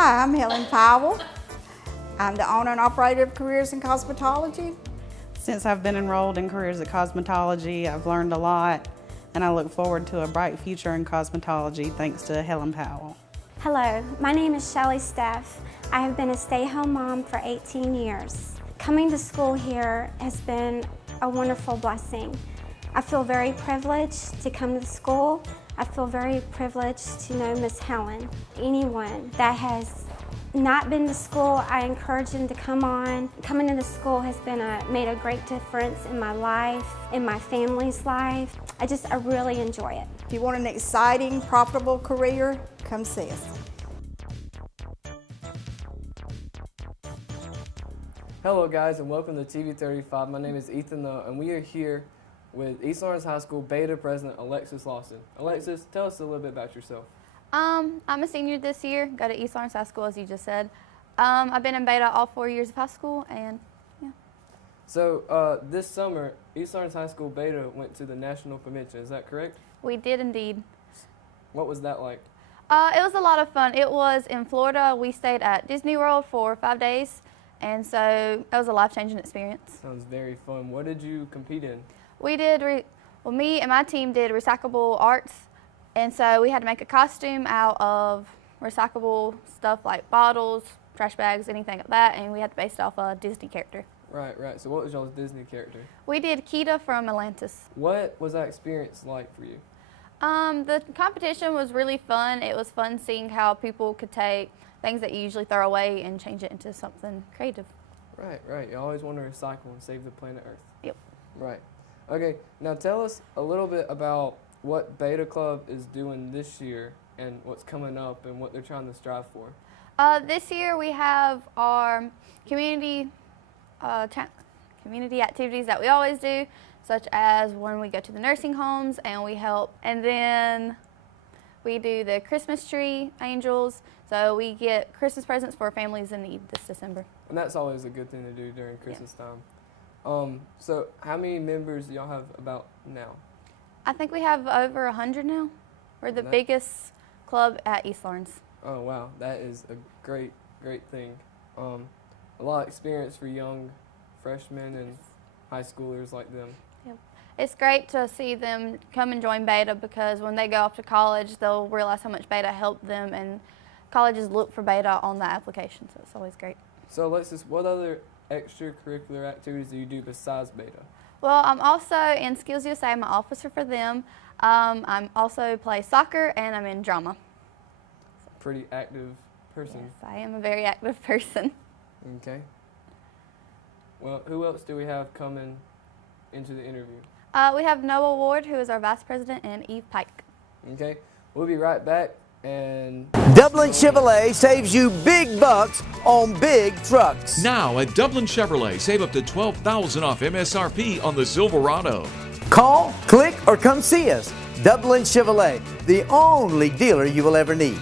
Hi, I'm Helen Powell. I'm the owner and operator of Careers in Cosmetology. Since I've been enrolled in Careers in Cosmetology, I've learned a lot, and I look forward to a bright future in cosmetology thanks to Helen Powell. Hello, my name is Shelly Steff. I have been a stay-home mom for 18 years. Coming to school here has been a wonderful blessing. I feel very privileged to come to school. I feel very privileged to know Miss Helen. Anyone that has not been to school, I encourage them to come on. Coming into school has made a great difference in my life, in my family's life. I really enjoy it. If you want an exciting, profitable career, come see us. Hello guys, and welcome to TV 35. My name is Ethan Lowe, and we are here with East Lawrence High School Beta President Alexis Lawson. Alexis, tell us a little bit about yourself. I'm a senior this year, go to East Lawrence High School as you just said. I've been in Beta all 4 years of high school, and yeah. So this summer, East Lawrence High School Beta went to the National Convention, is that correct? We did indeed. What was that like? It was a lot of fun. It was in Florida. We stayed at Disney World for 5 days, and so it was a life-changing experience. Sounds very fun. What did you compete in? We did, me and my team did recyclable arts, and so we had to make a costume out of recyclable stuff like bottles, trash bags, anything like that, and we had to base it off a Disney character. Right. So what was y'all's Disney character? We did Kita from Atlantis. What was that experience like for you? The competition was really fun. It was fun seeing how people could take things that you usually throw away and change it into something creative. Right. You always want to recycle and save the planet Earth. Yep. Right. Okay, now tell us a little bit about what Beta Club is doing this year and what's coming up and what they're trying to strive for. This year we have our community activities that we always do, such as when we go to the nursing homes and we help, and then we do the Christmas tree angels, so we get Christmas presents for families in need this December. And that's always a good thing to do during Christmas time. So how many members do y'all have about now? I think we have over 100 now. We're the biggest club at East Lawrence. Oh wow, that is a great thing. A lot of experience for young freshmen and high schoolers like them. Yep. It's great to see them come and join Beta, because when they go off to college, they'll realize how much Beta helped them, and colleges look for Beta on the application, so it's always great. So Alexis, what other extracurricular activities do you do besides Beta? Well, I'm also in Skills USA. I'm an officer for them. I also play soccer, and I'm in drama. Pretty active person. Yes, I am a very active person. Okay. Well, who else do we have coming into the interview? We have Noah Ward, who is our vice president, and Eve Pike. Okay. We'll be right back. And Dublin Chevrolet saves you big bucks on big trucks. Now at Dublin Chevrolet, save up to $12,000 off MSRP on the Silverado. Call, click, or come see us. Dublin Chevrolet, the only dealer you will ever need.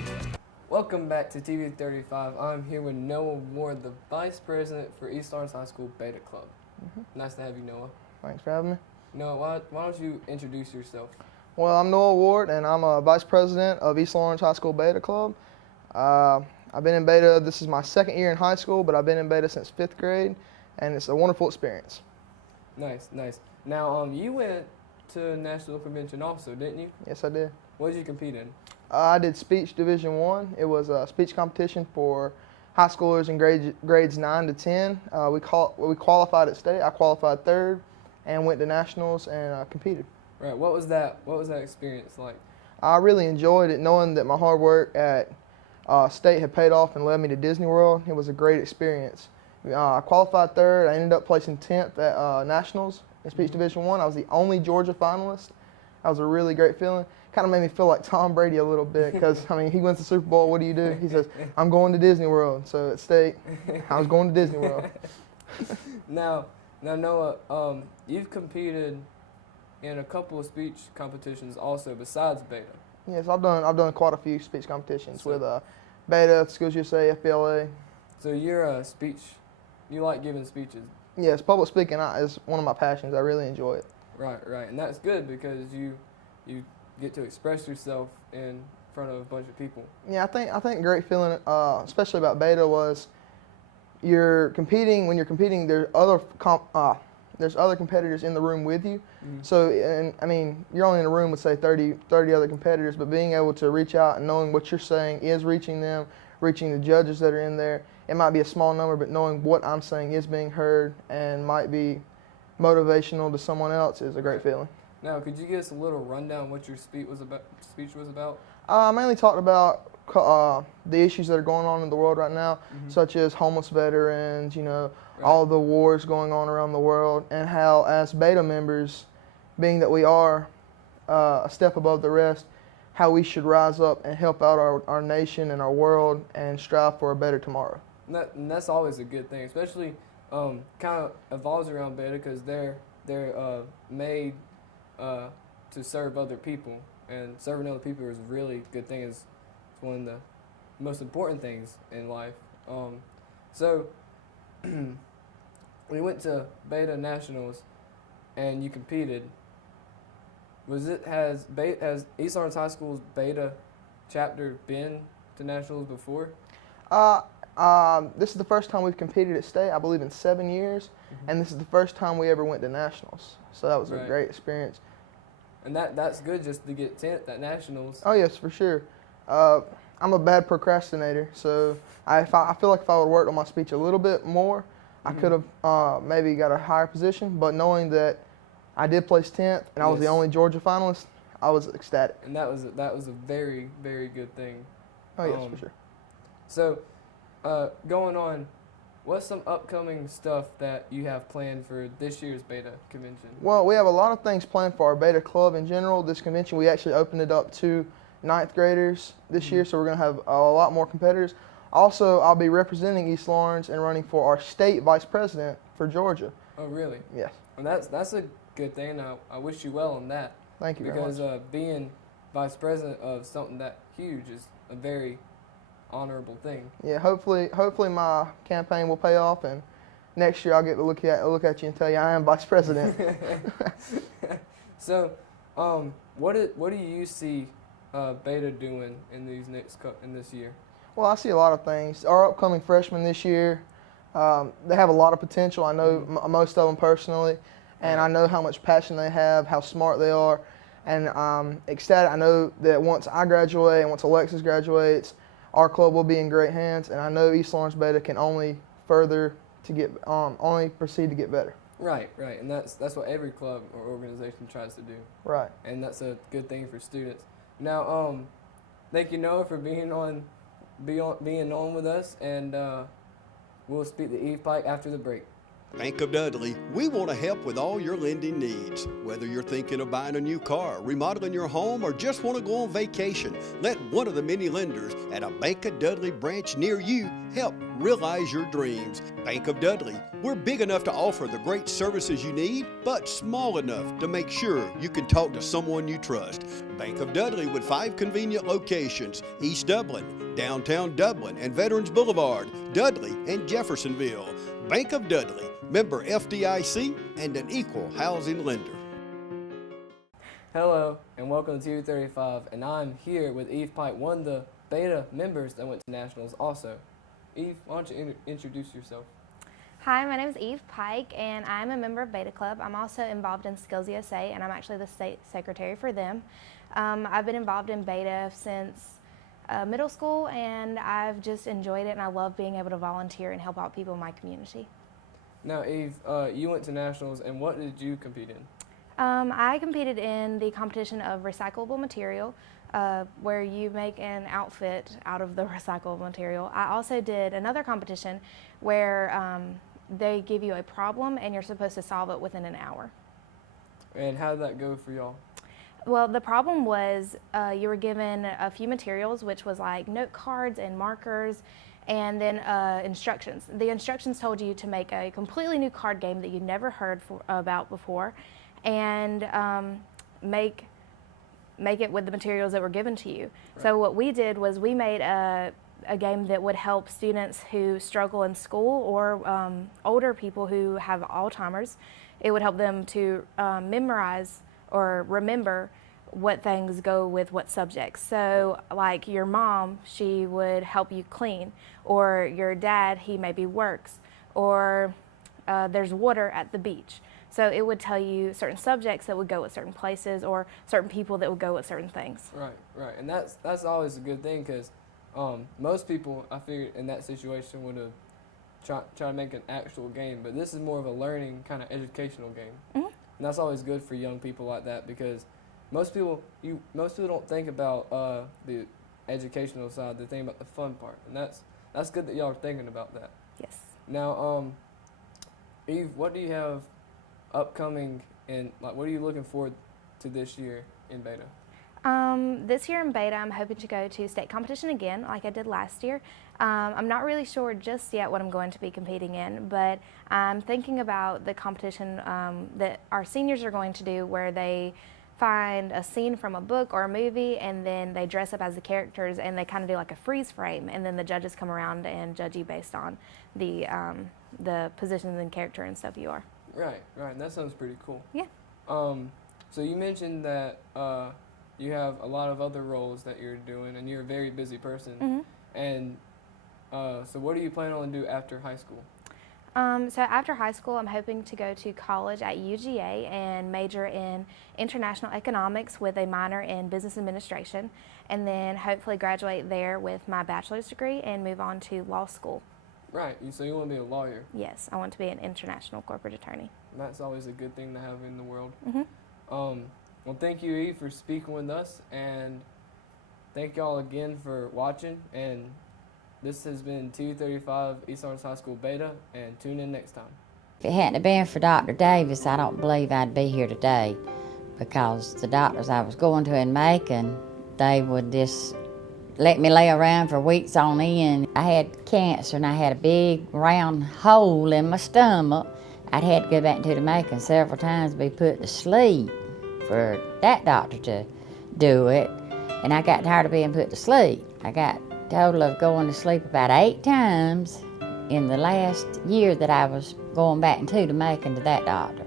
welcome back to TV 35. I'm here with Noah Ward, the vice president for East Lawrence High School Beta Club. Nice to have you, Noah. Thanks for having me. Noah, why don't you introduce yourself? Well, I'm Noah Ward, and I'm a vice president of East Lawrence High School Beta Club. I've been in Beta, this is my second year in high school, but I've been in Beta since 5th grade, and it's a wonderful experience. Nice. Now, you went to National Convention also, didn't you? Yes, I did. What did you compete in? I did Speech Division 1. It was a speech competition for high schoolers in grades 9 to 10. We qualified at state. I qualified 3rd and went to nationals and competed. Right. What was that experience like? I really enjoyed it, knowing that my hard work at state had paid off and led me to Disney World. It was a great experience. I qualified 3rd. I ended up placing 10th at nationals in Speech Division 1. I was the only Georgia finalist. That was a really great feeling. Kind of made me feel like Tom Brady a little bit, because I mean, he wins the Super Bowl. What do? He says, "I'm going to Disney World." So at state, I was going to Disney World. Now Noah, you've competed in a couple of speech competitions also besides Beta. Yes, I've done quite a few speech competitions with Beta, Skills USA, FBLA. So you're a you like giving speeches? Yes, public speaking is one of my passions. I really enjoy it. Right, and that's good because you get to express yourself in front of a bunch of people. Yeah, I think great feeling, especially about beta, was you're competing. When you're competing, there's other competitors in the room with you. So, and I mean, you're only in a room with say 30 other competitors, but being able to reach out and knowing what you're saying is reaching them, reaching the judges that are in there. It might be a small number, but knowing what I'm saying is being heard and might be motivational to someone else is a great feeling. Now, could you give us a little rundown on what your speech was about? I mainly talked about the issues that are going on in the world right now, such as homeless veterans, you know, all the wars going on around the world, and how as beta members, being that we are a step above the rest, how we should rise up and help out our nation and our world and strive for a better tomorrow. And that's always a good thing, especially kind of evolves around beta because they're made to serve other people, and serving other people is a really good thing. It's one of the most important things in life. So when you went to Beta Nationals and you competed, has East Lawrence High School's Beta chapter been to Nationals before? This is the first time we've competed at state, I believe, in 7 years, and this is the first time we ever went to Nationals. So that was a great experience. And that's good just to get 10th at Nationals. Oh yes, for sure. I'm a bad procrastinator, so I feel like if I would have worked on my speech a little bit more, I could have maybe got a higher position. But knowing that I did place 10th and I was the only Georgia finalist, I was ecstatic. And that was a very, very good thing. Oh yes, for sure. So going on, what's some upcoming stuff that you have planned for this year's Beta convention? Well, we have a lot of things planned for our Beta Club in general. This convention, we actually opened it up to 9th graders this year, so we're going to have a lot more competitors. Also, I'll be representing East Lawrence and running for our state vice president for Georgia. Oh, really? Yes. Well, that's a good thing. I wish you well on that. Thank you very much. Because being vice president of something that huge is a very honorable thing. Yeah, hopefully my campaign will pay off, and next year I'll get to look at you and tell you I am vice president. So, what do you see Beta doing in this year? Well, I see a lot of things. Our upcoming freshmen this year, they have a lot of potential. I know most of them personally, and I know how much passion they have, how smart they are, and I'm ecstatic. I know that once I graduate and once Alexis graduates, our club will be in great hands, and I know East Lawrence Beta can only only proceed to get better. Right, and that's what every club or organization tries to do. Right. And that's a good thing for students. Now, thank you, Noah, for being on with us, and we'll speak to Eve Pike after the break. Bank of Dudley, we want to help with all your lending needs. Whether you're thinking of buying a new car, remodeling your home, or just want to go on vacation, let one of the many lenders at a Bank of Dudley branch near you help realize your dreams. Bank of Dudley, we're big enough to offer the great services you need, but small enough to make sure you can talk to someone you trust. Bank of Dudley with 5 convenient locations: East Dublin, downtown Dublin, and Veterans Boulevard, Dudley, and Jeffersonville. Bank of Dudley, member FDIC, and an equal housing lender. Hello, and welcome to TV35, and I'm here with Eve Pike, one of the Beta members that went to Nationals also. Eve, why don't you introduce yourself? Hi, my name is Eve Pike, and I'm a member of Beta Club. I'm also involved in Skills USA, and I'm actually the state secretary for them. I've been involved in Beta since middle school, and I've just enjoyed it, and I love being able to volunteer and help out people in my community. Now, Eve, you went to Nationals, and what did you compete in? I competed in the competition of recyclable material, where you make an outfit out of the recyclable material. I also did another competition where they give you a problem, and you're supposed to solve it within an hour. And how did that go for y'all? Well, the problem was you were given a few materials, which was like note cards and markers, and then instructions. The instructions told you to make a completely new card game that you'd never heard about before, and make it with the materials that were given to you. Right. So what we did was we made a game that would help students who struggle in school, or older people who have Alzheimer's. It would help them to memorize or remember what things go with what subjects. So like your mom, she would help you clean, or your dad, he maybe works, or there's water at the beach. So it would tell you certain subjects that would go with certain places, or certain people that would go with certain things. Right, and that's always a good thing, because most people, I figured, in that situation would have try to make an actual game, but this is more of a learning kind of educational game. Mm-hmm. And that's always good for young people like that, because most people don't think about the educational side. They think about the fun part, and that's good that y'all are thinking about that. Yes. Now, Eve, what do you have upcoming, and like what are you looking forward to this year in Beta? This year in Beta, I'm hoping to go to state competition again, like I did last year. I'm not really sure just yet what I'm going to be competing in, but I'm thinking about the competition that our seniors are going to do, where they find a scene from a book or a movie, and then they dress up as the characters, and they kind of do like a freeze frame, and then the judges come around and judge you based on the positions and character and stuff you are. Right. That sounds pretty cool. Yeah. So you mentioned that you have a lot of other roles that you're doing, and you're a very busy person. Mm-hmm. And so what are you planning on to do after high school? So after high school, I'm hoping to go to college at UGA and major in international economics with a minor in business administration, and then hopefully graduate there with my bachelor's degree and move on to law school. Right, so you want to be a lawyer. Yes, I want to be an international corporate attorney. That's always a good thing to have in the world. Mm-hmm. Well, thank you, Eve, for speaking with us, and thank y'all again for watching. And this has been 235 East Orange High School Beta, and tune in next time. If it hadn't been for Dr. Davis, I don't believe I'd be here today, because the doctors I was going to in Macon, they would just let me lay around for weeks on end. I had cancer, and I had a big round hole in my stomach. I'd had to go back to the Macon several times to be put to sleep for that doctor to do it, and I got tired of being put to sleep. I got a total of going to sleep about 8 times in the last year that I was going back into the Macon to that doctor.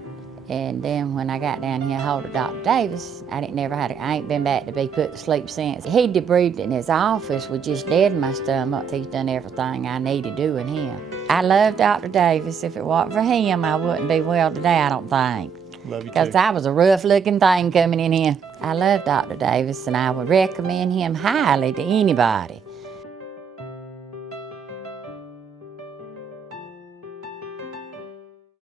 And then when I got down here hold of Dr. Davis, I ain't been back to be put to sleep since. He debriefed in his office with just dead in my stomach. He's done everything I need to do in him. I love Dr. Davis. If it wasn't for him, I wouldn't be well today, I don't think. Love you too. Because I was a rough-looking thing coming in here. I love Dr. Davis, and I would recommend him highly to anybody.